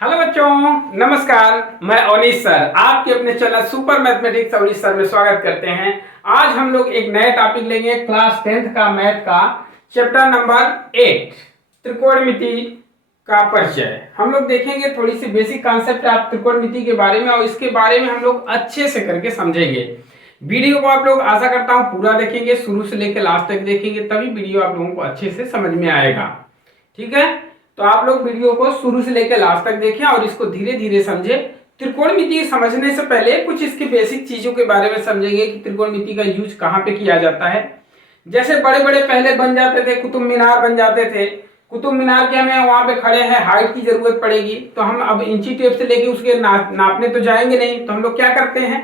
Hello बच्चों, नमस्कार। मैं अवनीश सर आपके अपने channel super mathematics Avneesh sir में स्वागत करते हैं। आज हम लोग एक नए टॉपिक लेंगे क्लास 10th का मैथ का चैप्टर नंबर 8 त्रिकोणमिति का परिचय। हम लोग देखेंगे थोड़ी सी बेसिक कॉन्सेप्ट आप त्रिकोणमिति के बारे में और इसके बारे में हम लोग अच्छे से करके समझेंगे। वीडियो को आप लोग आशा करता हूँ पूरा देखेंगे, शुरू से लेकर लास्ट तक देखेंगे, तभी वीडियो आप लोगों को अच्छे से समझ में आएगा। ठीक है, तो आप लोग वीडियो को शुरू से लेकर लास्ट तक देखें और इसको धीरे धीरे समझें। त्रिकोणमिति समझने से पहले कुछ इसकी बेसिक चीजों के बारे में समझेंगे कि त्रिकोणमिति का यूज कहाँ पे किया जाता है। जैसे बड़े बड़े पहले बन जाते थे, कुतुब मीनार बन जाते थे। कुतुब मीनार के हमें वहां पे खड़े हैं, हाइट की जरूरत पड़ेगी, तो हम अब इंची टेप से लेके उसके नापने तो जाएंगे नहीं, तो हम लोग क्या करते हैं,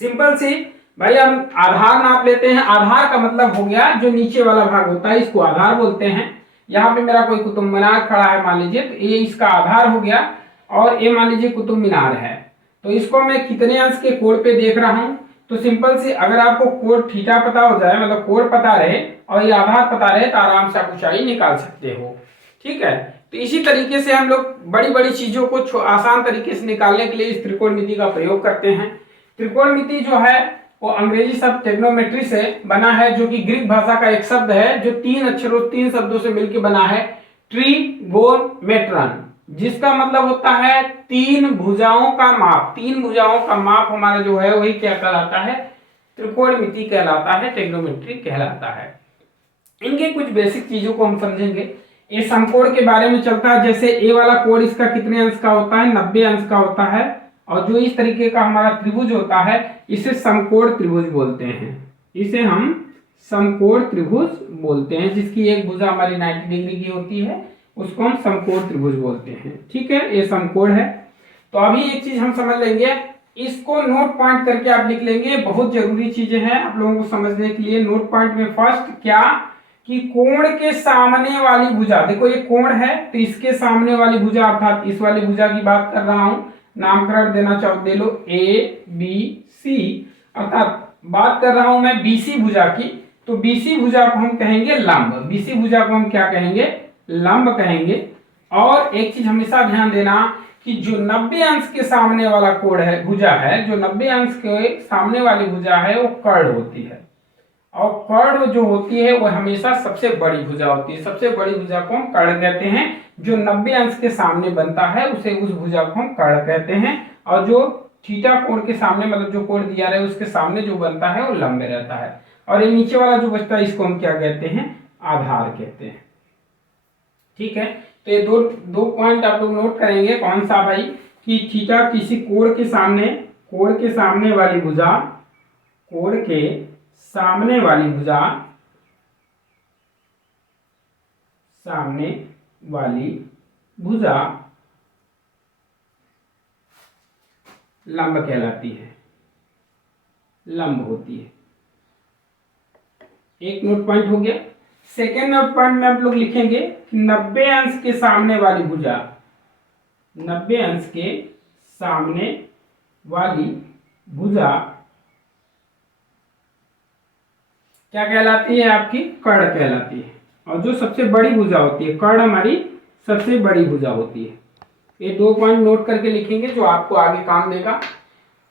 सिंपल सी भाई हम आधार नाप लेते हैं। आधार का मतलब हो गया जो नीचे वाला भाग होता है, इसको आधार बोलते हैं। यहाँ पे मेरा कोई कुतुब मीनार खड़ा है मान लीजिए, तो ये इसका आधार हो गया और ये मान लीजिए कुतुब मीनार है। तो इसको मैं कितने अंश के कोण पे देख रहा हूँ, तो सिंपल सी अगर आपको कोण थीटा पता हो जाए, मतलब कोण पता रहे और ये आधार पता रहे, तो आराम से आप ऊंचाई निकाल सकते हो। ठीक है, तो इसी तरीके से हम लोग बड़ी बड़ी चीजों को आसान तरीके से निकालने के लिए इस त्रिकोणमिति का प्रयोग करते हैं। त्रिकोणमिति जो है वो अंग्रेजी शब्द ट्रिग्नोमेट्री से बना है, जो कि ग्रीक भाषा का एक शब्द है जो तीन शब्दों से मिलकर बना है, ट्रिगोनमेट्रन, जिसका मतलब होता है तीन भुजाओं का माप। तीन भुजाओं का माप हमारा जो है वही क्या कहलाता है, त्रिकोणमिति कहलाता है, ट्रिग्नोमेट्री कहलाता है। इनके कुछ बेसिक चीजों को हम समझेंगे। ये समकोण के बारे में चलता है, जैसे ए वाला कोण इसका कितने अंश का होता है, 90 अंश का होता है। और जो इस तरीके का हमारा त्रिभुज होता है इसे समकोण त्रिभुज बोलते हैं। इसे हम समकोण त्रिभुज बोलते हैं, जिसकी एक भुजा हमारी 90 डिग्री की होती है, उसको हम समकोण त्रिभुज बोलते हैं। ठीक है, ये समकोण है। तो अभी एक चीज हम समझ लेंगे, इसको नोट पॉइंट करके आप लिख लेंगे, बहुत जरूरी चीजें हैं आप लोगों को समझने के लिए। नोट पॉइंट में फर्स्ट क्या कि कोण के सामने वाली भुजा, देखो ये कोण है तो इसके सामने वाली भुजा अर्थात इस वाली भुजा की बात कर रहा हूं, नामकरण देना चाहो दे लो, ए बी सी, अर्थात बात कर रहा हूं मैं बीसी भुजा की, तो बीसी भुजा को हम कहेंगे लंब। बीसी भुजा को हम क्या कहेंगे, लंब कहेंगे। और एक चीज हमेशा ध्यान देना कि जो 90 अंश के सामने वाला कोण है, भुजा है, जो 90 अंश के सामने वाली भुजा है वो कर्ण होती है, और कर्ण जो होती है वो हमेशा सबसे बड़ी भुजा होती है। सबसे बड़ी भुजा को हम कर्ण कहते हैं। जो 90 अंश के सामने बनता है उसे उस भुजा को हम कर्ण कहते हैं, और जो थीटा कोण के सामने, मतलब जो कोण दिया रहे उसके सामने जो बनता है वो लंब रहता है। और ये नीचे वाला जो बचता है इसको हम क्या कहते हैं, आधार कहते हैं। ठीक है, तो ये दो पॉइंट आप लोग नोट करेंगे। कौन सा भाई, कि थीटा किसी कोण के सामने वाली भुजा, कोण के सामने वाली भुजा, सामने वाली भुजा लंब कहलाती है, लंब होती है। एक नोट पॉइंट हो गया। सेकेंड नोट पॉइंट में आप लोग लिखेंगे कि 90 अंश के सामने वाली भुजा, 90 अंश के सामने वाली भुजा क्या कहलाती है, आपकी कर्ण कहलाती है। और जो सबसे बड़ी भुजा होती है, कर्ण हमारी सबसे बड़ी भुजा होती है। ये दो पॉइंट नोट करके लिखेंगे जो आपको आगे काम देगा।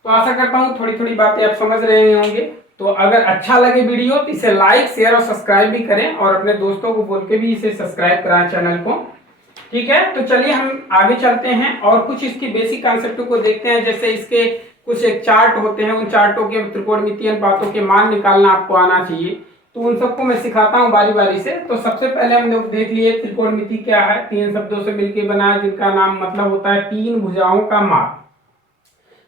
तो आशा करता हूँ थोड़ी थोड़ी बातें आप समझ रहे होंगे। तो अगर अच्छा लगे वीडियो तो इसे लाइक शेयर और सब्सक्राइब भी करें, और अपने दोस्तों को बोल के भी इसे सब्सक्राइब कराएं चैनल को। ठीक है, तो चलिए हम आगे चलते हैं और कुछ इसकी बेसिक कॉन्सेप्ट को देखते हैं। जैसे इसके कुछ एक चार्ट होते हैं, उन चार्टों के त्रिकोणमितीय अनुपातों के मान निकालना आपको आना चाहिए, तो उन सबको मैं सिखाता हूँ बारी बारी से। तो सबसे पहले हम लोग देख लिए त्रिकोणमिति क्या है, तीन शब्दों से मिलकर बना है, जिनका नाम मतलब होता है तीन भुजाओं का माप।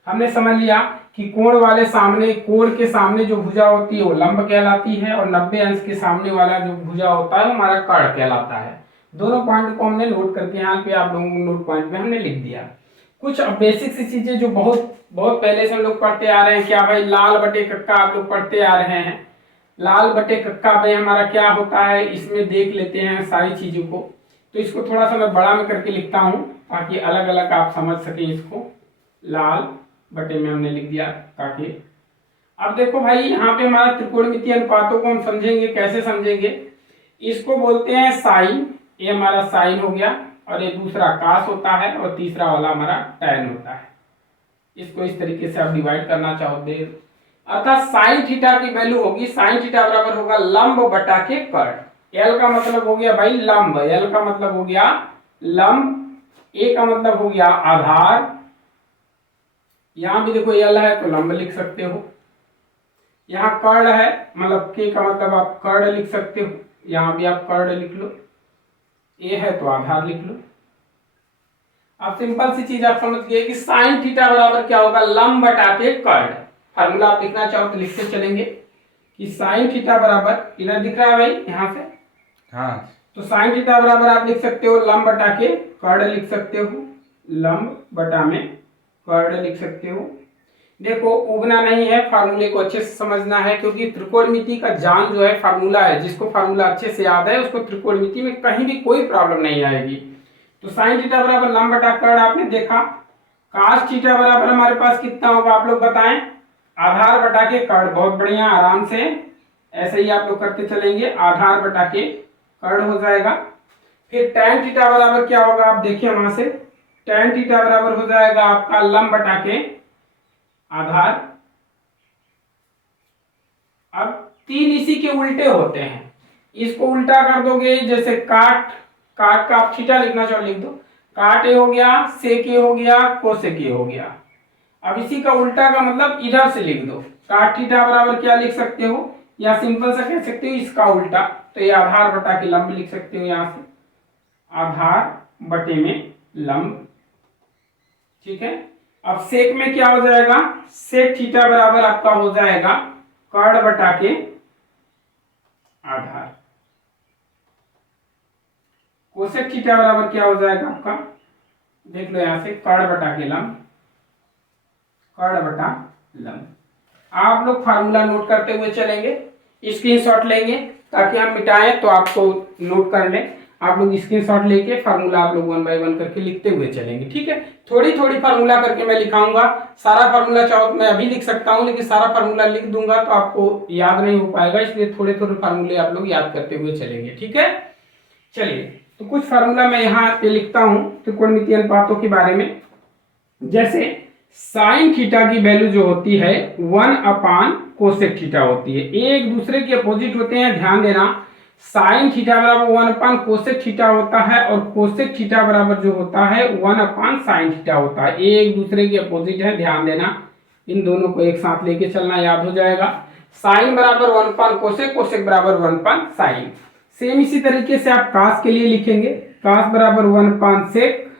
हमने समझ लिया कि कोण वाले सामने, कोण के सामने जो भुजा होती है वो लंब कहलाती है, और 90 अंश के सामने वाला जो भुजा होता है वो हमारा कर्ण कहलाता है। दोनों पॉइंट को हमने नोट करके यहाँ पे आप लोगों को नोट पॉइंट में हमने लिख दिया। कुछ बेसिक सी चीजें जो बहुत बहुत पहले से हम लोग पढ़ते आ रहे हैं, क्या भाई, लाल बटे कक्का आप लोग पढ़ते आ रहे हैं। लाल बटे कक्का भाई हमारा क्या होता है, इसमें देख लेते हैं सारी चीजों को। तो इसको थोड़ा सा मैं बड़ा में करके लिखता हूँ ताकि अलग अलग आप समझ सकें इसको। लाल बटे में हमने लिख दिया ताकि, अब देखो भाई यहाँ पे हमारा त्रिकोणमितीय अनुपातों को हम समझेंगे। कैसे समझेंगे, इसको बोलते हैं साइन, ये हमारा साइन हो गया। और ये दूसरा कास होता है और तीसरा वाला हमारा टैन होता है। इसको इस तरीके से आप डिवाइड करना चाहो दे, अर्थात साइन थीटा की वैल्यू होगी, साइन थीटा बराबर होगा लंब बटा के कर्ण। एल का मतलब हो गया भाई लंब, एल का मतलब हो गया लंब, ए का मतलब हो गया आधार, यहां भी देखो एल है तो लंब लिख सकते हो, यहाँ कर्ण है मतलब के का मतलब आप कर्ण लिख सकते हो, यहां भी आप कर्ण लिख लो, ए है तो आधार लिख लो। अब सिंपल सी चीज आप समझ गए कि साइन थीटा बराबर क्या होगा, लंब बटा के कर्ण। फार्मूला आप लिखना चाहो तो लिखते चलेंगे कि साइन थीटा बराबर, इधर दिख रहा है भाई यहां से, हाँ, तो साइन थीटा बराबर आप लिख सकते हो लंब बटा के कर्ण लिख सकते हो, लंब बटा में कर्ण लिख सकते हो। देखो उगना नहीं है, फार्मूले को अच्छे से समझना है, क्योंकि त्रिकोणमिति का जान जो है फार्मूला है, जिसको फार्मूला अच्छे से याद है उसको त्रिकोणमिति में कहीं भी कोई प्रॉब्लम नहीं आएगी। तो साइन थीटा बराबर लंब बटा कर्ण आपने देखा, कास थीटा बराबर हमारे पास कितना होगा आप लोग बताएं, आधार बटा के कर्ण। बहुत बढ़िया, आराम से ऐसे ही आप लोग करते चलेंगे, आधार बटा के कर्ण हो जाएगा। फिर tan थीटा बराबर क्या होगा आप देखिए वहां से, tan थीटा बराबर हो जाएगा आपका लंब बटा के आधार। अब तीन इसी के उल्टे होते हैं, इसको उल्टा कर दोगे, जैसे काट, काट का आप थीटा लिखना चाहो लिख दो, काट ए हो गया, सेक ए हो गया, कोसेक ए हो गया। अब इसी का उल्टा का मतलब इधर से लिख दो, काट थीटा बराबर क्या लिख सकते हो, या सिंपल सा कह सकते हो इसका उल्टा, तो ये आधार बटा के लंब लिख सकते हो, यहां से आधार बटे में लंब, ठीक है। अब सेक में क्या हो जाएगा, सेक थीटा बराबर आपका हो जाएगा कर्ण बटा के आधार। कोसेक थीटा बराबर क्या हो जाएगा आपका, देख लो यहां से कर्ण बटा के लंब, कर्ण बटा लंब। आप लोग फार्मूला नोट करते हुए चलेंगे, स्क्रीनशॉट लेंगे ताकि हम मिटाएं तो आपको नोट कर लें। आप लोग स्क्रीनशॉट लेके फार्मूला आप लोग 1 बाय 1 करके लिखते हुए चलेंगे, ठीक है। थोड़ी थोड़ी फार्मूला करके मैं लिखाऊंगा, सारा फार्मूला चाहो तो मैं अभी लिख सकता हूं, लेकिन सारा फार्मूला लिख दूंगा तो आपको याद नहीं हो पाएगा, इसलिए थोड़े थोड़े फार्मूले आप लोग याद करते हुए चलेंगे, ठीक है। चलिए तो कुछ फार्मूला मैं यहाँ पे लिखता हूँ त्रिकोणमितीय अनुपातों के बारे में। जैसे साइन थीटा की वैल्यू जो होती है 1 अपान कोसेक थीटा होती है, ये एक दूसरे के अपोजिट होते हैं, ध्यान देना। साइन थीटा बराबर 1 अपान कोसेक थीटा होता है और कोसेक थीटा बराबर जो होता है 1 अपान साइन थीटा होता है, ये एक दूसरे के अपोजिट है, ध्यान देना। इन दोनों को एक साथ लेके चलना, याद हो जाएगा। साइन बराबर 1 अपान कोसेक, कोसेक बराबर 1 अपान साइन। सेम इसी तरीके से आप कास के लिए लिखेंगे, कास बराबर 1 अपान सेक,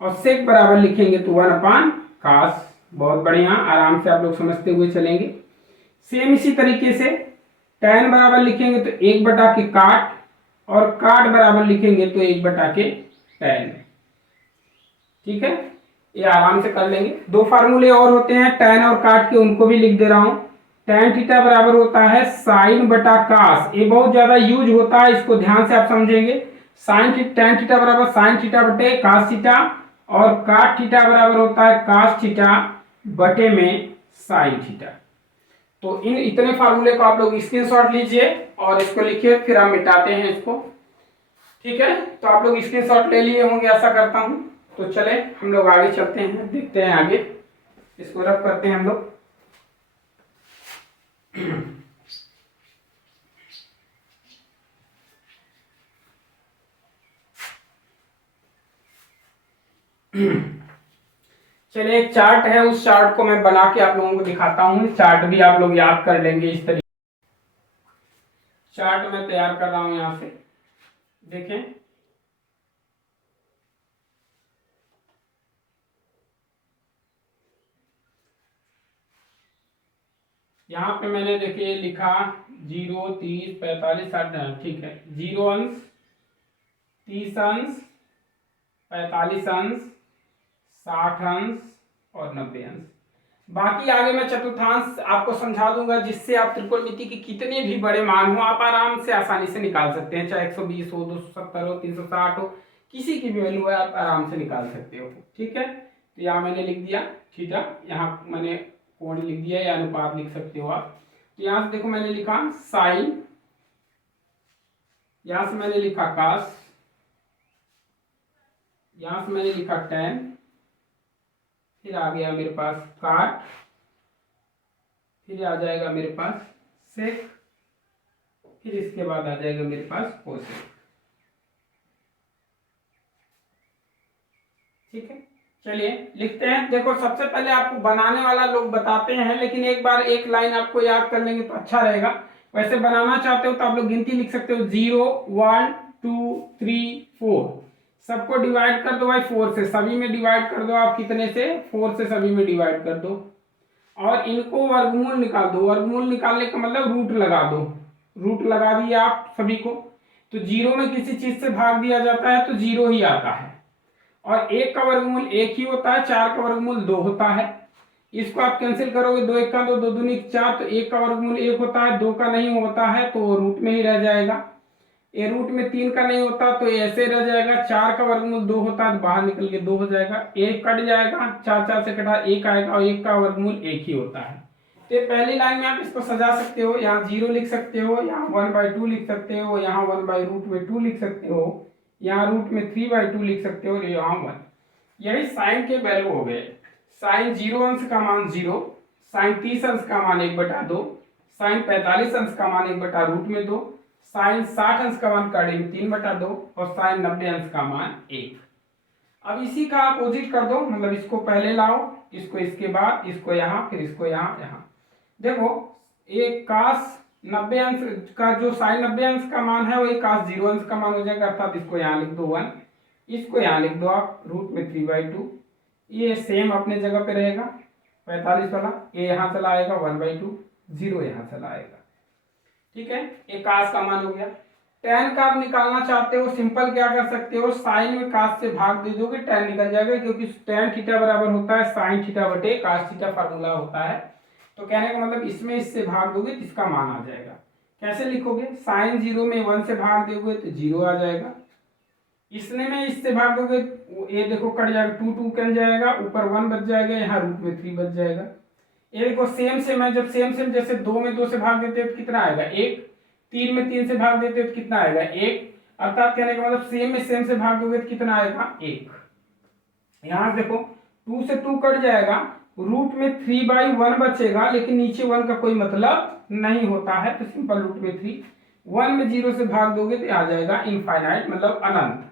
और सेक बराबर लिखेंगे तो 1 अपान कास। बहुत बढ़िया, आराम से आप लोग समझते हुए चलेंगे। सेम इसी तरीके से tan बराबर लिखेंगे तो 1 बटा के काट, और काट बराबर लिखेंगे तो 1 बटा के tan, ठीक है। ये आराम से कर लेंगे। दो फार्मूले और होते हैं tan और काट के, उनको भी लिख दे रहा हूं। tan थीटा बराबर होता है साइन बटा कास, ये बहुत ज्यादा यूज होता है, इसको ध्यान से आप समझेंगे। tan थीटा बराबर साइन थीटा बटे कास थीटा, और काट थीटा बराबर होता है कास थीटा बटे में साइन थीटा। तो इन इतने फार्मूले को आप लोग स्क्रीनशॉट लीजिए और इसको लिखिए, फिर हम मिटाते हैं इसको, ठीक है। तो आप लोग स्क्रीनशॉट ले लिए होंगे ऐसा करता हूं। तो चले हम लोग आगे चलते हैं, देखते हैं आगे, इसको रफ करते हैं हम लोग। चलिए एक चार्ट है, उस चार्ट को मैं बना के आप लोगों को दिखाता हूँ, चार्ट भी आप लोग याद कर लेंगे इस तरीके। चार्ट मैं तैयार कर रहा हूं यहां से, देखें। यहाँ पे मैंने देखिए लिखा 0, 30, 45, 60, ठीक है। 0 अंश, 30 अंश, 45 अंश, 60 अंश और 90 अंश। बाकी आगे मैं चतुर्थांश आपको समझा दूंगा, जिससे आप त्रिकोणमिति के कितने भी बड़े मान हो आप आराम से आसानी से निकाल सकते हैं, चाहे 120 हो, 270 हो, 360 हो, किसी की भी वैल्यू है आप आराम से निकाल सकते हो, ठीक है। तो यहाँ मैंने लिख दिया थीटा, यहाँ मैंने कोण लिख दिया या अनुपात लिख सकते हो आप। तो यहाँ से देखो मैंने लिखा साइन, यहाँ से मैंने लिखा कास, यहाँ से मैंने लिखा tan, फिर आ गया मेरे पास काट, फिर आ जाएगा मेरे पास सेक, फिर इसके बाद आ जाएगा मेरे पास कोसेक। ठीक है, चलिए लिखते हैं। देखो सबसे पहले आपको बनाने वाला लोग बताते हैं, लेकिन एक बार एक लाइन आपको याद कर लेंगे तो अच्छा रहेगा। वैसे बनाना चाहते हो तो आप लोग गिनती लिख सकते हो, 0 1 2 3 4। सबको डिवाइड कर दो भाई 4 से, सभी में डिवाइड कर दो आप, कितने से? 4 से सभी में डिवाइड कर दो। और इनको वर्गमूल निकाल दो। वर्गमूल निकालने का मतलब रूट लगा दो। रूट लगा दिया आप सभी को, तो 0 में किसी चीज से भाग दिया जाता है तो 0 ही आता है। और 1 का वर्गमूल 1 ही होता है, 4 का वर्गमूल 2 होता है। इसको आप कैंसिल करोगे, 2 1 का 2, 2 दूनी 4, तो 1 का वर्गमूल 1 होता है, 2 का नहीं होता है तो रूट में ही रह जाएगा। ये रूट में 3 का नहीं होता तो ऐसे रह जाएगा। 4 का वर्गमूल 2 होता है तो बाहर निकल के 2 हो जाएगा। 1 कट जाएगा, 4 4 से कटा 1 आएगा, और 1 का वर्गमूल 1 ही होता है। तो पहली लाइन में आप इसको सजा सकते हो, यहाँ 0 लिख सकते हो, यहाँ 1/2 लिख सकते हो, यहाँ 1/√2 लिख सकते हो, यहाँ रूट में 3/2 लिख सकते हो, यहाँ 1। यही साइन के वैल्यू हो गए। साइन 0 अंश का मान 0, साइन 30 अंश का मान 1/2, साइन 45 अंश का मान 1/√2, साइन 60 अंश का मान कड़ी में 3/2, और साइन 90 अंश का मान 1। अब इसी का अपोजिट कर दो, मतलब इसको पहले लाओ, इसको इसके बाद, इसको यहाँ, फिर इसको यहाँ, यहाँ। देखो ये कास 90 अंश का जो साइन 90 अंश का मान है वही कास 0 अंश का मान हो जाएगा, अर्थात इसको यहाँ लिख दो 1, इसको यहाँ लिख दो आप रूट में 3/2। ये सेम अपने जगह पे रहेगा 45 वाला, ये यहाँ चला आएगा 1/2, 0 यहाँ चला आएगा। ठीक है, ये कास का मान हो गया। tan का आप निकालना चाहते हो, सिंपल क्या कर सकते हो, साइन में कास से भाग दे दोगे, tan निकल जाएगा, क्योंकि tan थीटा बराबर होता है साइन थीटा बटे कास थीटा, फार्मूला होता है। तो कहने का मतलब इसमें इससे भाग दोगे तो इसका मान आ जाएगा। कैसे लिखोगे, साइन 0 में 1 से भाग दोगे तो 0 आ जाएगा, इसने में इससे भाग दोगे, ये देखो कट जाएगा, 2 2 कट जाएगा, ऊपर 1 बच जाएगा, यहाँ रूट में 3 बच जाएगा। ये देखो सेम सेम है, जब सेम सेम जैसे 2 में 2 से भाग देते हो तो कितना आएगा 1, 3 में 3 से भाग देते हो तो कितना आएगा 1, अर्थात कहने का मतलब सेम में सेम से भाग दोगे तो कितना आएगा 1। यहाँ देखो 2 से 2 कट जाएगा, रूट में 3/1 बचेगा, लेकिन नीचे 1 का कोई मतलब नहीं होता है, तो सिंपल रूट में 3। 1 में 0 से भाग दोगे तो आ जाएगा इनफाइनाइट, मतलब अनंत।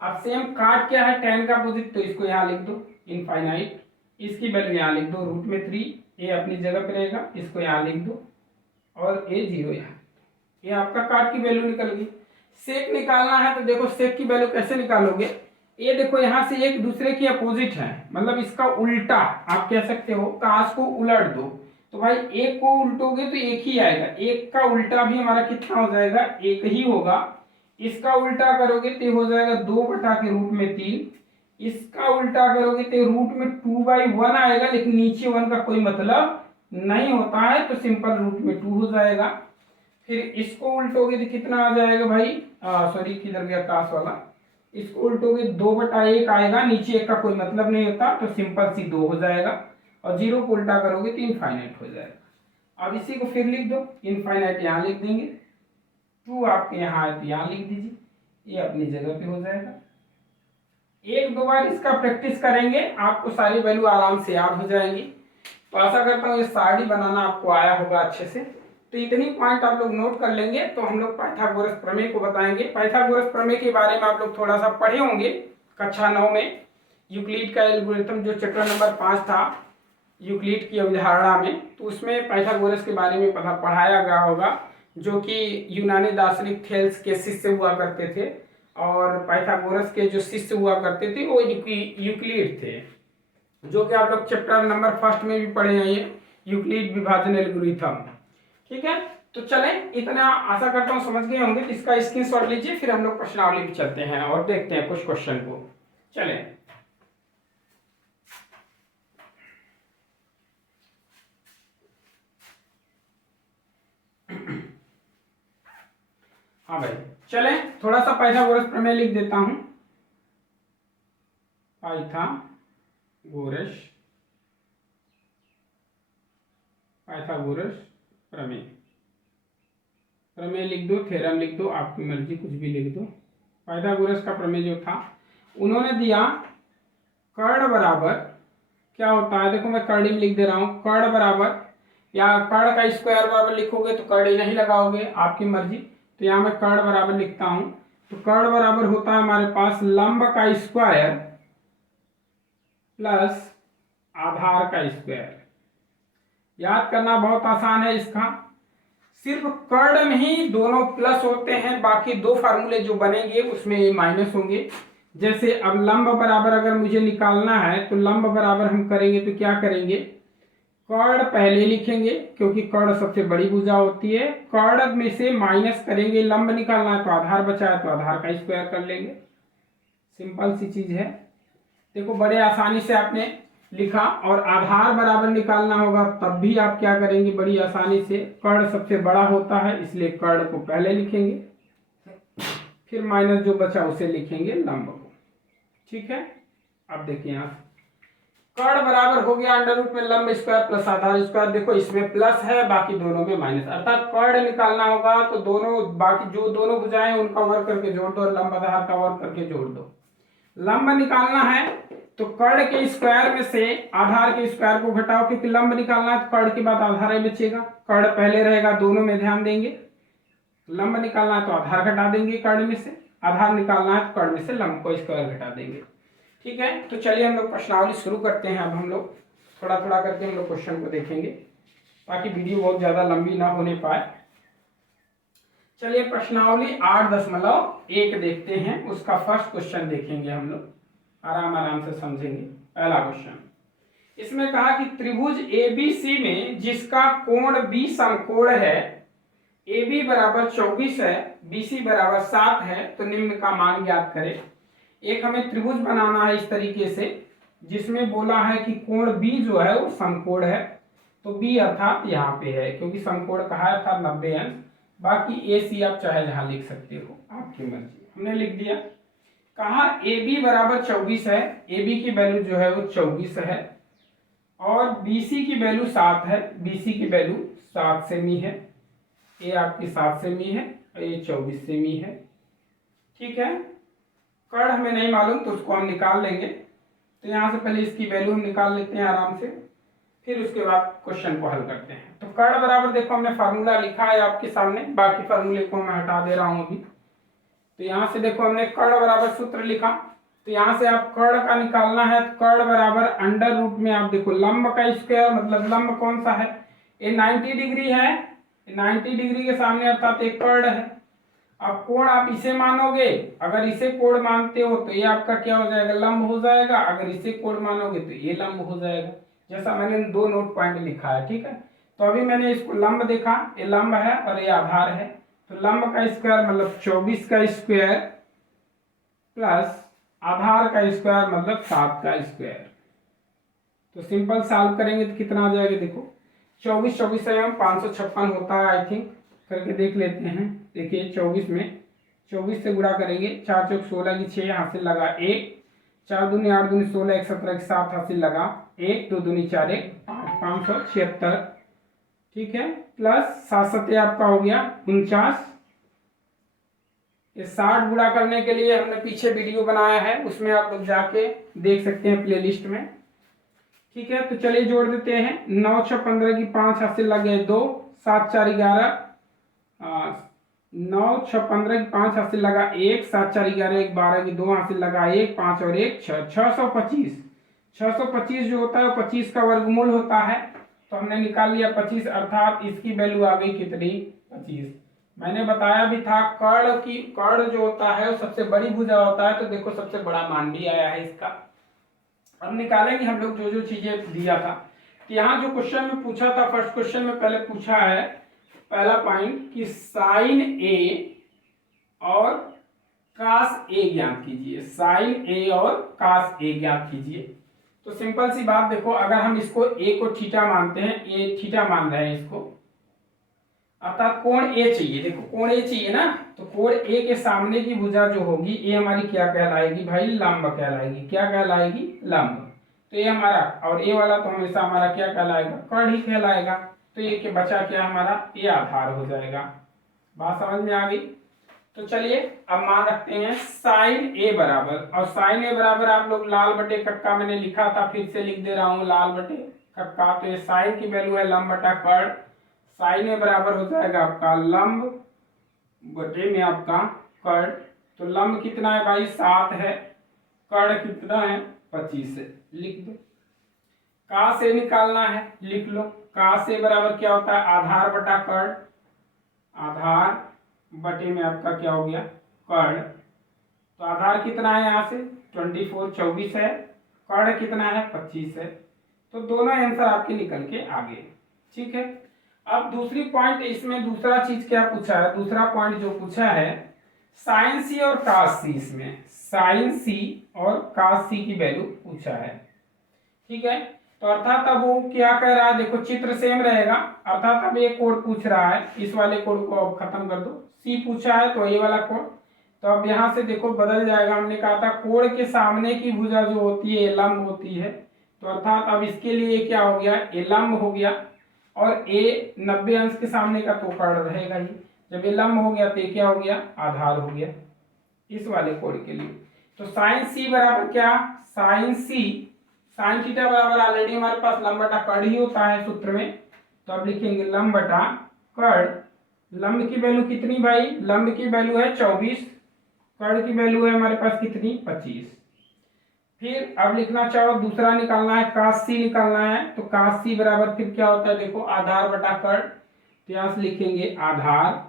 अब सेम काट क्या है, tan का अपोजिट, तो इसको यहाँ लिख दो इनफाइनाइट, इसकी वैल्यू यहाँ लिख दो रूट में 3, ये अपनी जगह पे रहेगा, इसको यहाँ लिख दो, और ये 0 यहाँ, ये आपका काट की वैल्यू निकल गई। सेक निकालना है तो देखो सेक की वैल्यू कैसे निकालोगे, ये देखो यहाँ से एक दूसरे की अपोजिट है, मतलब इसका उल्टा आप कह सकते हो, काश को उलट दो, तो भाई एक को उल्टोगे तो एक ही आएगा, एक का उल्टा भी हमारा कितना हो जाएगा, एक ही होगा। इसका उल्टा करोगे तो हो जाएगा 2/√3, इसका उल्टा करोगे तो रूट में 2/1 आएगा, लेकिन नीचे 1 का कोई मतलब नहीं होता है, तो सिंपल रूट में 2 हो जाएगा। फिर इसको उल्टोगे तो कितना आ जाएगा भाई, सॉरी किधर गया काश वाला, इसको उल्टोगे 2/1 आएगा, नीचे 1 का कोई मतलब नहीं होता, तो सिंपल सी 2 हो जाएगा, और 0 को उल्टा करोगे तो इनफाइनाइट हो जाएगा। अब इसी को फिर लिख दो, इनफाइनाइट यहाँ लिख देंगे, 2 आपके यहाँ आए तो यहाँ लिख दीजिए, ये अपनी जगह पे हो जाएगा। एक दो बार इसका प्रैक्टिस करेंगे, आपको सारी वैल्यू आराम से याद हो जाएंगी। तो आशा करता हूँ ये साड़ी बनाना आपको आया होगा अच्छे से। तो इतनी पॉइंट आप लोग नोट कर लेंगे, तो हम लोग पाइथागोरस प्रमेय को बताएंगे। पाइथागोरस प्रमेय के बारे में आप लोग थोड़ा सा पढ़े होंगे कक्षा 9 में, यूक्लिड का एल्गोरिथम जो चैप्टर नंबर 5 था यूक्लिड की अवधारणा में, तो उसमें पाइथागोरस के बारे में पढ़ाया गया होगा, जो कि यूनानी दार्शनिक थेल्स के शिष्य हुआ करते थे, और पाइथागोरस के जो शिष्य हुआ करते थे वो यूक्लिड थे, जो कि आप लोग चैप्टर नंबर 1 में भी पढ़े हैं, ये यूक्लिड विभाजन एल्गोरिथम। ठीक है, तो चलें, इतना आशा करता हूँ समझ गए होंगे। तो इसका स्क्रीनशॉट लीजिए, फिर हम लोग प्रश्नावली पे चलते हैं और देखते हैं कुछ क्वेश्चन को। चलें, हाँ भाई चलें, थोड़ा सा पाइथागोरस प्रमेय लिख देता हूं। पाइथागोरस प्रमेय, प्रमेय लिख दो, थ्योरम लिख दो, आपकी मर्जी कुछ भी लिख दो। पाइथागोरस का प्रमेय जो था उन्होंने दिया कर्ण बराबर क्या होता है, देखो मैं कर्ण में लिख दे रहा हूं, कर्ण बराबर, या कर्ण का स्क्वायर बराबर लिखोगे तो कर्ण ही नहीं लगाओगे, आपकी मर्जी। तो यहाँ मैं कर्ण बराबर लिखता हूं, तो कर्ण बराबर होता है हमारे पास लंब का स्क्वायर प्लस आधार का स्क्वायर। याद करना बहुत आसान है इसका, सिर्फ कर्ण में ही दोनों प्लस होते हैं, बाकी दो फार्मूले जो बनेंगे उसमें ये माइनस होंगे। जैसे अब लंब बराबर अगर मुझे निकालना है तो लंब बराबर हम करेंगे तो क्या करेंगे, कर्ण पहले लिखेंगे क्योंकि कर्ण सबसे बड़ी भुजा होती है, कर्ण में से माइनस करेंगे, लंब निकालना है तो आधार बचा है तो आधार का स्क्वायर कर लेंगे। सिंपल सी चीज है, देखो बड़े आसानी से आपने लिखा। और आधार बराबर निकालना होगा तब भी आप क्या करेंगे, बड़ी आसानी से, कर्ण सबसे बड़ा होता है इसलिए कर्ण को पहले लिखेंगे, फिर माइनस जो बचा उसे लिखेंगे लंब को। ठीक है, अब देखिए यहाँ कर्ण बराबर हो गया अंडर रूट में लंब स्क्वायर प्लस आधार स्क्वायर। देखो इसमें प्लस है बाकी दोनों में माइनस, अर्थात कर्ण निकालना होगा तो दोनों बाकी जो दोनों भुजाएं उनका वर्ग करके जोड़ दो, लंब आधार का वर्ग करके जोड़ दो। लंब निकालना है तो कर्ण के स्क्वायर में से आधार के स्क्वायर को घटाओ, क्योंकि लंब निकालना है तो कर्ण के बाद आधार ही बचेगा, कर्ण पहले रहेगा, दोनों में ध्यान देंगे। लंब निकालना है तो आधार घटा देंगे कर्ण में से, आधार निकालना है तो कर्ण में से लंब को स्क्वायर घटा देंगे। ठीक है, तो चलिए हम लोग प्रश्नावली शुरू करते हैं। अब हम लोग थोड़ा थोड़ा करके हम लोग क्वेश्चन को देखेंगे ताकि वीडियो बहुत ज्यादा लंबी ना होने पाए। चलिए प्रश्नावली 8.1 देखते हैं, उसका फर्स्ट क्वेश्चन देखेंगे हम लोग, आराम आराम से समझेंगे। पहला क्वेश्चन, इसमें कहा कि त्रिभुज एबीसी में जिसका कोण बी समकोण है, ए बी बराबर 24 है, बी सी बराबर 7 है, तो निम्न का मान ज्ञात करें। एक हमें त्रिभुज बनाना है इस तरीके से जिसमें बोला है कि कोण बी जो है वो समकोण है, तो बी अर्थात यहाँ पे है क्योंकि समकोण कहा है अर्थात 90 अंश। बाकी ए सी आप चाहे जहां लिख सकते हो, आपकी मर्जी। हमने लिख दिया, कहा ए बी बराबर 24 है, ए बी की वैल्यू जो है वो 24 है, और बी सी की वैल्यू 7 है, बी सी की वैल्यू 7 सेमी है, ए आपकी 7 सेमी है और ये 24 सेमी है। ठीक है, कर्ण हमें नहीं मालूम तो उसको हम निकाल लेंगे, तो यहां से पहले इसकी वैल्यू हम निकाल लेते हैं आराम से, फिर उसके बाद क्वेश्चन को हल करते हैं। तो कर्ण बराबर देखो हमने फार्मूला लिखा है आपके सामने, बाकी फार्मूले को मैं हटा दे रहा हूं अभी। तो यहां से देखो हमने कर्ण बराबर सूत्र लिखा, तो यहां से आप कर्ण का निकालना है तो कर्ण बराबर अंडर रूट में आप देखो लंब का स्क्वायर, मतलब लंब कौन सा है, ये 90 डिग्री है, 90 डिग्री के सामने अर्थात एक कर्ण है। अब कोण आप इसे मानोगे, अगर इसे कोण मानते हो तो ये आपका क्या हो जाएगा, लंब हो जाएगा, अगर इसे कोण मानोगे तो ये लंब हो जाएगा, जैसा मैंने दो नोट पॉइंट लिखा है। ठीक है, तो अभी मैंने इसको लंब देखा, ये लंब है और ये आधार है, तो लंब का स्क्वायर मतलब 24 का स्क्वायर प्लस आधार का स्क्वायर मतलब 7 का स्क्वायर। तो सिंपल सॉल्व करेंगे तो कितना आ जाएगा, देखो 24 से 556 होता है, आई थिंक करके देख लेते हैं। देखिए 24 में 24 से गुणा करेंगे, 4 चौक 16 की 6 हासिल लगा 1, 4 दूनी 8 दूनी 16, 1 17 की 7 हासिल लगा 1, 2 दूनी 4 1 576। ठीक है, प्लस 7 7 आपका हो गया 49। ये 60 गुणा करने के लिए हमने पीछे वीडियो बनाया है, उसमें आप लोग जाके देख सकते हैं प्ले लिस्ट में। ठीक है, तो चलिए जोड़ देते हैं, 9 6 15 की 5 हासिल लग गए 2, 7 4 11, 9 6 15 की 5 हासिल लगा 1, 7 4 11 1 12 की 2 हासिल लगा 1, 5 और 1 6, 625। 625 जो होता है 25 का वर्गमूल होता है, तो हमने निकाल लिया 25, अर्थात इसकी वैल्यू आ गई कितनी, 25। मैंने बताया भी था कर्ण जो होता है वो सबसे बड़ी भुजा होता है, तो देखो सबसे बड़ा मान भी आया है इसका। अब निकालेंगे हम लोग जो जो चीजें दिया था। कि यहाँ जो क्वेश्चन में पूछा था, फर्स्ट क्वेश्चन में पहले पूछा है पहला पॉइंट कि साइन ए और कास ए ज्ञात कीजिए, साइन ए और कास ए ज्ञात कीजिए। तो सिंपल सी बात देखो, अगर हम इसको ए को थीटा मानते हैं, ए थीटा मान रहे हैं इसको, अर्थात कोण ए चाहिए, देखो कोण ए चाहिए ना, तो कोण ए के सामने की भुजा जो होगी ये हमारी क्या कहलाएगी भाई, लंब कहलाएगी। क्या कहलाएगी, लंब। तो ये हमारा, और ए वाला तो हमेशा हमारा क्या कहलाएगा, कर्ण ही कहलाएगा। तो ये के बचा क्या हमारा, ये आधार हो जाएगा। बात समझ में आ गई। तो चलिए अब मान रखते हैं साइन ए बराबर, और साइन ए बराबर आप लोग लाल बटे कक्का मैंने लिखा था, फिर से लिख दे रहा हूं लाल बटे कक्का। तो ये साइन की वैल्यू है लंब बटा कर्ण, साइन ए बराबर हो जाएगा आपका लंब बटे में आपका कर्ण। तो लंब कितना है भाई 7 है, कर्ण कितना है 25 है, लिख दो। का से निकालना है, लिख लो। का से बराबर क्या होता है आधार बटा कर्ण, आधार बटे में आपका क्या हो गया कर्ण। तो आधार कितना है यहाँ से 24 है, कर्ण कितना है 25 है। तो दोनों आंसर आपके निकल के आ गए। ठीक है, अब दूसरी पॉइंट इसमें दूसरा चीज क्या पूछा है, दूसरा पॉइंट जो पूछा है साइन सी और कास सी, इसमें साइन सी और कास सी की वैल्यू पूछा है। ठीक है, तो अर्थात अब वो क्या कह रहा है, देखो चित्र सेम रहेगा, अर्थात अब ये कोड पूछ रहा है, इस वाले कोड को अब खत्म कर दो। सी पूछा है तो ये वाला कोड, तो अब यहाँ से देखो बदल जाएगा। हमने कहा था कोड के सामने की भुजा जो होती है लंब होती है, तो अर्थात अब इसके लिए क्या हो गया ए लंब हो गया, और ए 90 अंश के सामने का तो कर्ण रहेगा ही। जब ये लंब हो गया तो ये क्या हो गया आधार हो गया इस वाले कोड के लिए। तो साइन सी बराबर क्या, साइन सी साइन थीटा बराबर ऑलरेडी हमारे पास लंब बटा कर्ण ही होता है सूत्र में, तो अब लिखेंगे लंब बटा कर्ण। लंब की वैल्यू कितनी भाई, लंब की वैल्यू है 24, कर्ण की वैल्यू है हमारे पास कितनी 25। फिर अब लिखना चाहो दूसरा निकालना है कास सी निकालना है, तो कास सी बराबर फिर क्या होता है देखो आधार बटा कर्ण। तो यहां से लिखेंगे आधार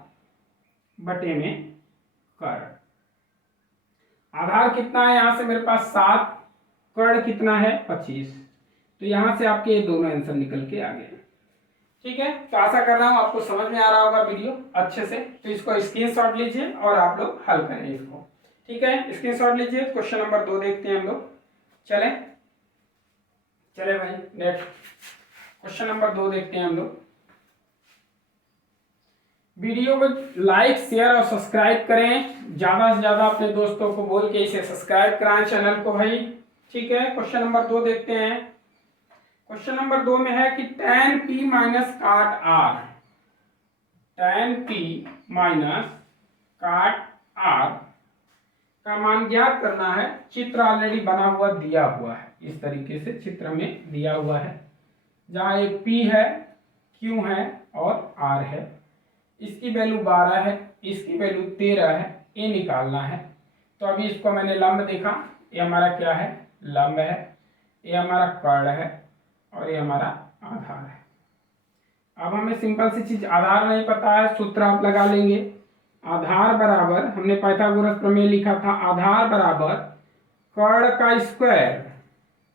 बटे में कर्ण। आधार कितना है यहाँ से मेरे पास 7, कर्ण कितना है 25। तो यहां से आपके ये दोनों आंसर निकल के आ गए। ठीक है, तो आशा कर रहा हूं आपको समझ में आ रहा होगा वीडियो अच्छे से। तो इसको स्क्रीनशॉट लीजिए और आप लोग हल करें इसको। ठीक है, स्क्रीनशॉट लीजिए। क्वेश्चन नंबर 2 देखते हैं हम लोग। चले भाई नेक्स्ट क्वेश्चन नंबर 2 देखते हैं हम लोग। वीडियो को लाइक शेयर और सब्सक्राइब करें, ज्यादा से ज्यादा अपने दोस्तों को बोल के इसे सब्सक्राइब कराएं चैनल को भाई। ठीक है, क्वेश्चन नंबर 2 देखते हैं। क्वेश्चन नंबर 2 में है कि tan p माइनस काट r, tan p माइनस काट r का मान ज्ञात करना है। चित्र ऑलरेडी बना हुआ दिया हुआ है, इस तरीके से चित्र में दिया हुआ है, जहां एक p है, q है और r है। इसकी वैल्यू 12 है, इसकी वैल्यू 13 है, ये निकालना है। तो अभी इसको मैंने लंब देखा, ये हमारा क्या है लंब है, ये हमारा कर्ण है और ये हमारा आधार है। अब हमें सिंपल सी चीज आधार नहीं पता है, सूत्र आप लगा लेंगे। आधार बराबर हमने पाइथागोरस प्रमेय लिखा था, आधार बराबर कर्ण का स्क्वायर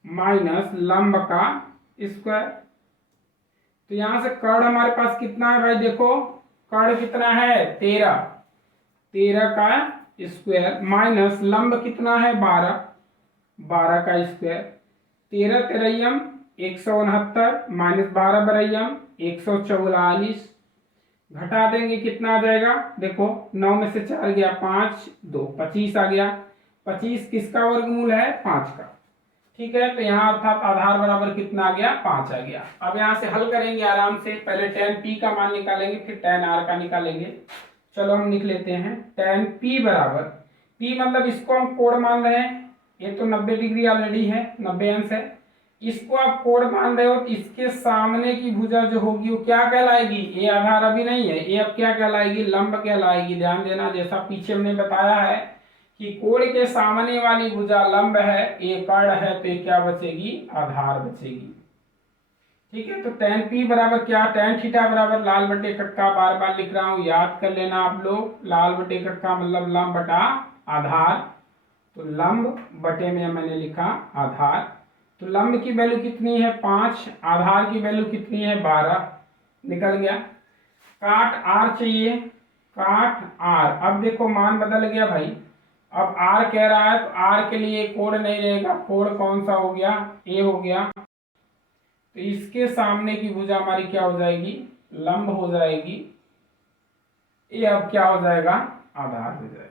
माइनस लंब का स्क्वायर। तो यहां से कर्ण हमारे पास कितना है भाई, देखो कर्ण कितना है 13 का स्क्वायर माइनस लंब कितना है 12 का स्क्वायर। 13 तेरहम 169 माइनस 12 बरहम 144। घटा देंगे कितना आ जाएगा, देखो 9 में से 4 गया 5, 2 25 आ गया। 25 किसका वर्गमूल है 5 का। ठीक है, तो यहाँ अर्थात आधार बराबर कितना आ गया 5 आ गया। अब यहाँ से हल करेंगे आराम से, पहले tan p का मान निकालेंगे फिर tan r का निकालेंगे। चलो हम लिख लेते हैं tan p बराबर, p मतलब इसको हम कोण मान रहे हैं, ये तो 90 डिग्री ऑलरेडी है, 90 अंश है, इसको आप कोण मान रहे हो, तो इसके सामने की भुजा जो होगी वो क्या कहलाएगी, ये आधार अभी नहीं है, ये अब क्या कहलाएगी लंब कहलाएगी। ध्यान देना, जैसा पीछे हमने बताया है कि कोण के सामने वाली भुजा लंब है, ये कर्ण है, तो ये क्या बचेगी आधार बचेगी। ठीक है, तो tan p बराबर क्या, tan थीटा बराबर लाल बटे कक्का, बार बार लिख रहा हूं याद कर लेना आप लोग, लाल बटे कक्का मतलब लंब बटा आधार। तो लंब बटे में मैंने लिखा आधार, तो लंब की वैल्यू कितनी है 5, आधार की वैल्यू कितनी है 12, निकल गया। काट r चाहिए, काट r, अब देखो मान बदल गया भाई, अब r कह रहा है तो r के लिए कोण नहीं रहेगा, कोण कौन सा हो गया a हो गया। तो इसके सामने की भुजा हमारी क्या हो जाएगी लंब हो जाएगी, ये अब क्या हो जाएगा आधार हो जाएगा।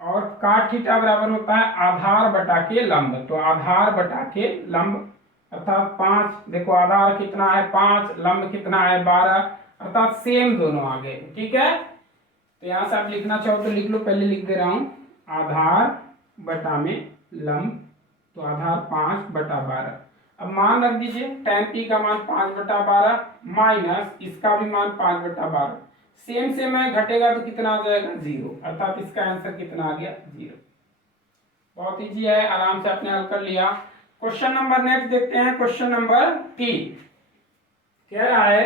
और काट थीटा बराबर होता है आधार बटा के लंब, तो आधार बटा के लंब अर्थात 5, देखो आधार कितना है 5, लंब कितना है 12, अर्थात सेम दोनों आ गए। ठीक है, तो यहाँ से आप लिखना चाहो तो लिख लो, पहले लिख दे रहा हूँ आधार बटा में लंब, तो आधार 5/12। अब मान रख दीजिए tan p का मान 5/12 माइनस इसका भी मान 5/12, सेम सेम है, घटेगा तो कितना आ जाएगा 0, अर्थात इसका आंसर कितना आ गया 0। बहुत इजी है, आराम से आपने हल कर लिया। क्वेश्चन नंबर नेक्स्ट देखते हैं, क्वेश्चन नंबर 3 कह रहा है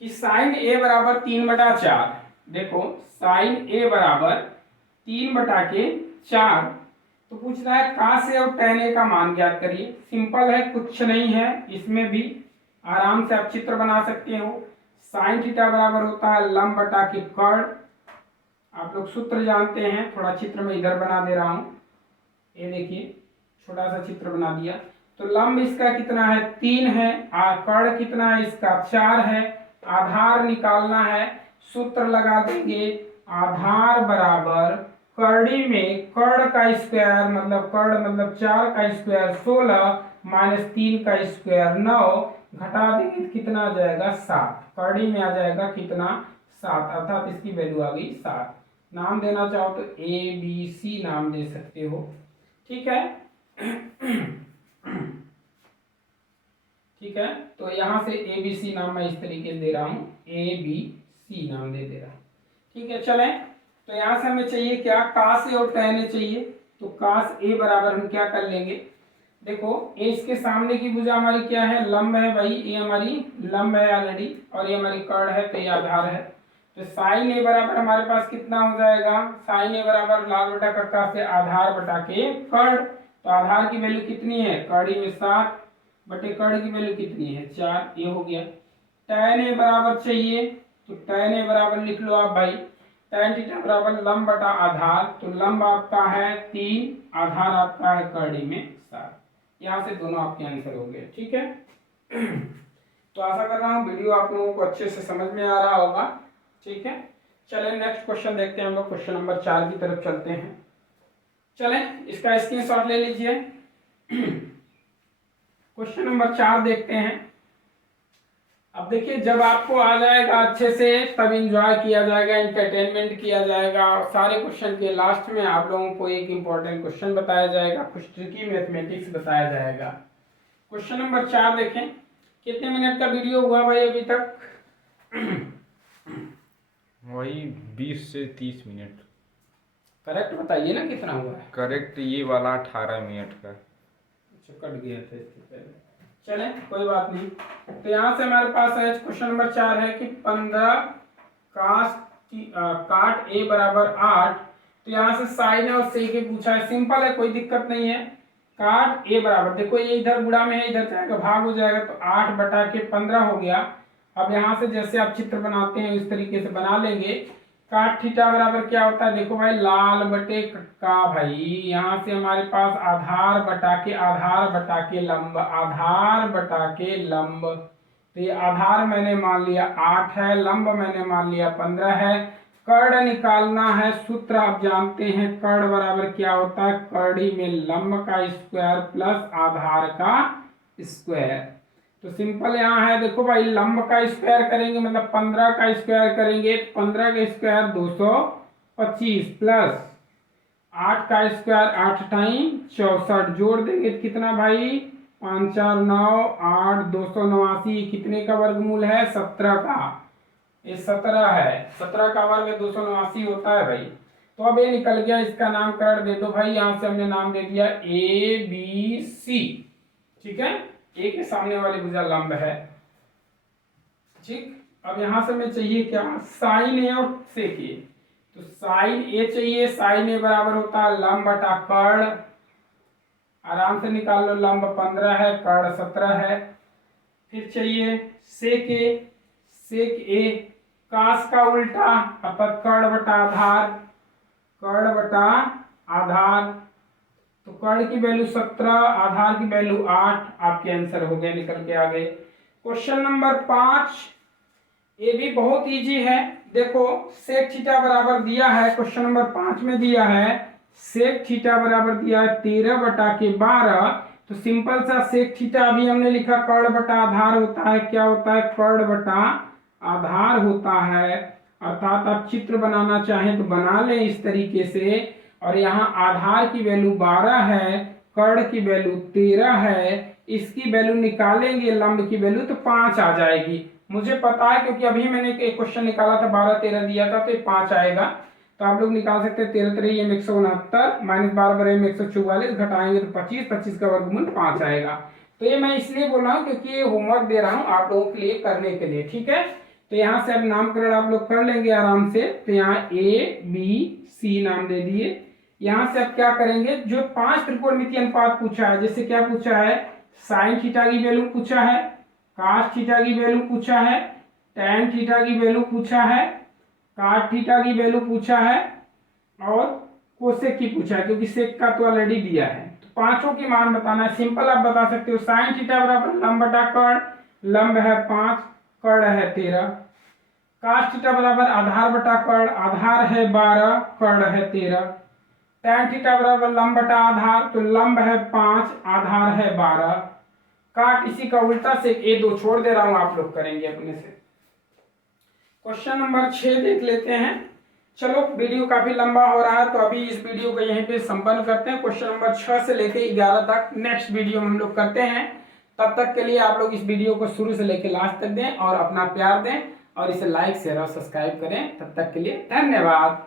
कि साइन a बराबर 3/4। देखो साइन a बराबर 3/4, तो पूछ रहा है cos a और tan a का मान ज्ञात करिए। सिंपल है, कुछ नहीं है, इसमें भी आराम से आप चित्र बना सकते हो। साइन थीटा बराबर होता है लंब बटा के कर्ण, आप लोग सूत्र जानते हैं, थोड़ा चित्र में इधर बना दे रहा हूं, ये देखिए छोटा सा चित्र बना दिया। तो लंब इसका कितना है 3 है, कर्ण कितना है इसका 4 है, आधार निकालना है, सूत्र लगा देंगे आधार बराबर कर्णी में कर्ण का स्क्वायर मतलब कर्ण मतलब 4 का स्क्वायर 16 माइनस 3 का स्क्वायर 9, घटा देंगे तो कितना आ जाएगा 7, कर्णी में आ जाएगा कितना 7, अर्थात इसकी वैल्यू आ गई 7। नाम देना चाहो तो ABC नाम दे सकते हो, ठीक है। ठीक है, तो यहां से ABC नाम मैं इस तरीके से दे रहा हूं, ABC नाम दे रहा हूं, ठीक है। चलें, तो यहां से हमें चाहिए क्या cos a और tan a चाहिए, तो cos a बराबर हम क्या कर लेंगे, देखो a इसके सामने की भुजा हमारी क्या है लंब है भाई, ये हमारी लंब है ऑलरेडी, और ये हमारी कर्ण है, तो ये आधार है। तो साइन a बराबर हमारे पास कितना हो जाएगा, साइन a बराबर लाल बटा कक्का से आधार बटा के कर्ण, तो आधार की वैल्यू कितनी है कड़ी में 7 बटे कर्ण की वैल्यू कितनी है 4, ये हो गया। tan a बराबर चाहिए, तो tan a बराबर लिख लो आप भाई, tan थीटा बराबर लंब बटा आधार, तो लंब आपका है 3, आधार आपका है कड़ी में 7। यहाँ से दोनों आपके आंसर हो गए, ठीक है। तो आशा कर रहा हूँ वीडियो आप लोगों को अच्छे से समझ में आ रहा होगा, ठीक है। चलें नेक्स्ट क्वेश्चन देखते हैं, हम लोग क्वेश्चन नंबर 4 की तरफ चलते हैं। चलें, इसका स्क्रीनशॉट ले लीजिए। क्वेश्चन नंबर 4 देखते हैं। अब देखिए जब आपको आ जाएगा अच्छे से तब एंजॉय किया जाएगा, एंटरटेनमेंट किया जाएगा, और सारे क्वेश्चन के लास्ट में आप लोगों को एक इंपॉर्टेंट क्वेश्चन बताया जाएगा, कुछ ट्रिकी मैथमेटिक्स बताया जाएगा। क्वेश्चन नंबर 4 देखें, कितने मिनट का वीडियो हुआ भाई अभी तक? वही 20 से 30 मिनट। करेक्ट बताइए ना कितना हुआ है। करेक्ट ये वाला 18 मिनट का। अच्छा, कट गया था इससे पहले, चलें कोई बात नहीं। तो यहाँ से हमारे पास है क्वेश्चन नंबर 4 है कि 15 काट a बराबर 8, तो यहाँ से साइन और सेक पूछा है, सिंपल है, कोई दिक्कत नहीं है। काट a बराबर, देखो ये इधर गुणा में है, इधर जाएगा भाग हो जाएगा, तो 8 बटा के 15 हो गया। अब यहाँ से जैसे आप चित्र बनाते हैं इस तरीके से बना लेंगे। काट थीटा बराबर क्या होता है, देखो भाई लाल बटे कक्का, भाई यहाँ से हमारे पास आधार बटा के लंब, आधार बटा के लंब, तो ये आधार मैंने मान लिया 8 है, लंब मैंने मान लिया 15 है। कर्ण निकालना है, सूत्र आप जानते हैं, कर्ण बराबर क्या होता है कड़ी में लंब का स्क्वायर प्लस आधार का स्क्वायर। तो सिंपल यहाँ है, देखो भाई लंब का स्क्वायर करेंगे मतलब 15 का स्क्वायर करेंगे, 15 का स्क्वायर 225 प्लस 8 का स्क्वायर 8 टाइम 64, जोड़ देंगे तो कितना भाई 5 4 9 8 289, कितने का वर्गमूल है 17 का, ये 17 है, 17 का वर्ग 289 होता है भाई। तो अब ये निकल गया, इसका नामकरण दे दो भाई, यहाँ से हमने नाम दे दिया ABC, ठीक है। ए के सामने वाली भुजा लंब है, ठीक। अब यहां से हमें चाहिए क्या साइन ए और सेक ए, तो साइन ए चाहिए, साइन ए बराबर होता है लंब बटा कर्ण, आराम से निकाल लो, लंब 15 है कर्ण 17 है। फिर चाहिए सेक ए, सेक ए कास का उल्टा अर्थात कर्ण बटा आधार, कर्ण बटा आधार, तो कर्ण की वैल्यू 17, आधार की वैल्यू 8, आपके आंसर हो गए, निकल के आ गए। क्वेश्चन नंबर 5, ये भी बहुत इजी है, देखो सेक थीटा बराबर दिया है, क्वेश्चन नंबर 5 में दिया है सेक थीटा बराबर दिया है 13 बटा के 12, तो सिंपल सा सेक थीटा अभी हमने लिखा कर्ण बटा आधार होता है, क्या होता है कर्ण बटा आधार होता है, अर्थात आप चित्र बनाना चाहें तो बना लें इस तरीके से। और यहाँ आधार की वैल्यू 12 है, कर्ण की वैल्यू 13 है, इसकी वैल्यू निकालेंगे लंब की वैल्यू तो 5 आ जाएगी। मुझे पता है क्योंकि अभी मैंने एक क्वेश्चन निकाला था, 12 13 दिया था तो ये 5 आएगा। तो आप लोग निकाल सकते हैं 13 3 169 माइनस 12 144, घटाएंगे तो 25, 25 का वर्गमूल 5 आएगा। तो ये मैं इसलिए बोल रहा हूँ क्योंकि ये होमवर्क दे रहा हूँ आप लोगों के लिए करने के लिए, ठीक है। तो यहाँ से अब नामकरण आप लोग कर लेंगे आराम से। तो यहाँ ABC नाम दे दिए। यहाँ से अब क्या करेंगे, जो 5 त्रिकोणमितीय अनुपात पूछा है, जैसे क्या पूछा है, साइन थीटा की वैल्यू पूछा है, कास थीटा की वैल्यू पूछा है, टैन थीटा की वैल्यू पूछा है, काट थीटा की वैल्यू पूछा है और कोसेक की पूछा है, क्योंकि सेक का तो ऑलरेडी दिया है। तो पांचों की मान बताना है। सिंपल आप बता सकते हो, साइन थीटा बराबर लंब बटा कर्ण, लंब है 5, कर्ण है 13। कास थीटा बराबर आधार बटा कर्ण, आधार है 12, कर्ण है 13। टैन थीटा बराबर लंब बटा आधार, तो लंब है 5, आधार है 12। काट इसी का उल्टा से ये 2 छोड़ दे रहा हूं, आप लोग करेंगे अपने से। क्वेश्चन नंबर 6 देख लेते हैं। चलो वीडियो काफी लंबा हो रहा है तो अभी इस वीडियो को यहीं पे संपन्न करते हैं। क्वेश्चन नंबर 6 से लेके 11 तक नेक्स्ट वीडियो में हम लोग करते हैं। तब तक के लिए आप लोग इस वीडियो को शुरू से लेकर लास्ट तक दें और अपना प्यार दें और इसे लाइक शेयर और सब्सक्राइब करें। तब तक के लिए धन्यवाद।